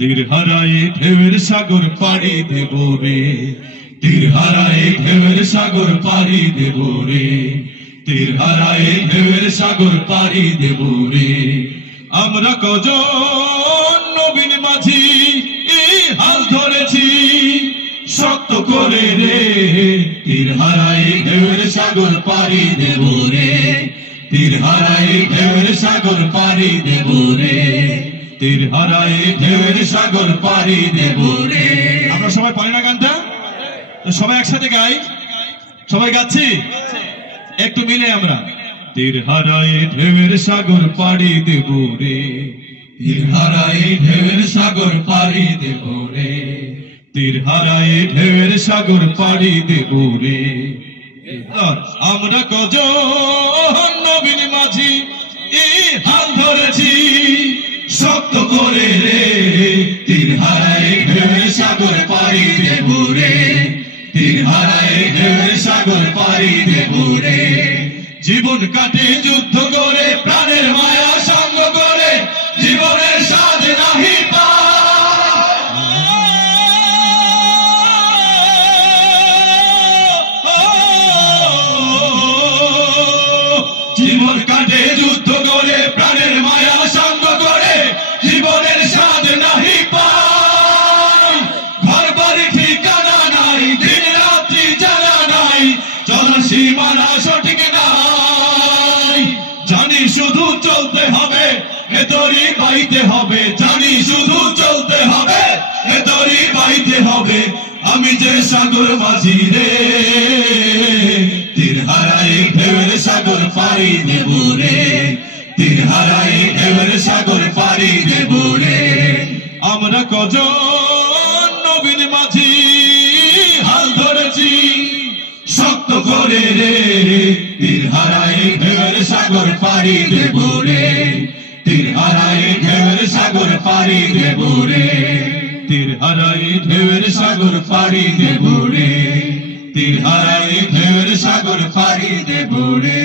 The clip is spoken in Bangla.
তীর হারায়ে ঢেউয়ের সাগর পাড়ি দেব রে, তীর হারায়ে ঢেউয়ের সাগর পাড়ি দেব রে, তীর হারায়ে ঢেউয়ের সাগর পাড়ি দেব রে। আমরা কজন নবীন মাঝি হাল ধরেছি শক্ত করে রে, তীর হারায়ে ঢেউয়ের সাগর পাড়ি দেব রে, তীর হারায়ে ঢেউয়ের সাগর পাড়ি দেব রে, তীর হারায়ে ঢেউয়ের সাগর পাড়ি দেব রে। আমরা সবাই পারি না গানটা? সবাই একসাথে গাই, সবাই গাচ্ছি একটু মিলে আমরা। তীর হারায়ে ঢেউয়ের সাগর পাড়ি দেব রে, তীর হারায়ে ঢেউয়ের সাগর পাড়ি দেব রে, তীর হারায়ে ঢেউয়ের সাগর পাড়ি দেব রে। আমরা কজন নবীন মাঝি হাল ধরেছি শক্ত করে রে, তীর হারায়ে ঢেউয়ের সাগর পাড়ি দেব রে, তীর হারায়ে ঢেউয়ের সাগর পাড়ি দেব রে। জীবন কাটে যুদ্ধ করে, প্রাণের মায়া সঙ্গ করে, জীবনের স্বাদ নাহি জীবন কাটে যুদ্ধ করে, প্রাণের মায়া সঙ্গ করে, জীবনের স্বাদ নাহি পাই। ঘর বাড়ি ঠিকানা নাই, দিন রাত্রি জানা নাই, চলার সীমানা সঠিক নাই। জানি শুধু চলতে হবে, এতরি বাইতে হবে, জানি শুধু চলতে হবে, এতরি বাইতে হবে। আমি যে সাগর মাঝি রে, তীর হারায়ে ঢেউয়ের সাগর পাড়ি দেব রে, তীর হারায়ে ঢেউয়ের সাগর পাড়ি দেব রে। আমরা কজন নবীন মাঝি হাল ধরেছি শক্ত করে রে, তীর হারায়ে ঢেউয়ের সাগর পাড়ি দেব রে, তীর হারায়ে ঢেউয়ের সাগর পাড়ি দেব রে, তীর হারায়ে ঢেউয়ের সাগর পাড়ি দেব রে, তীর হারায়ে ঢেউয়ের সাগর পাড়ি দেব রে।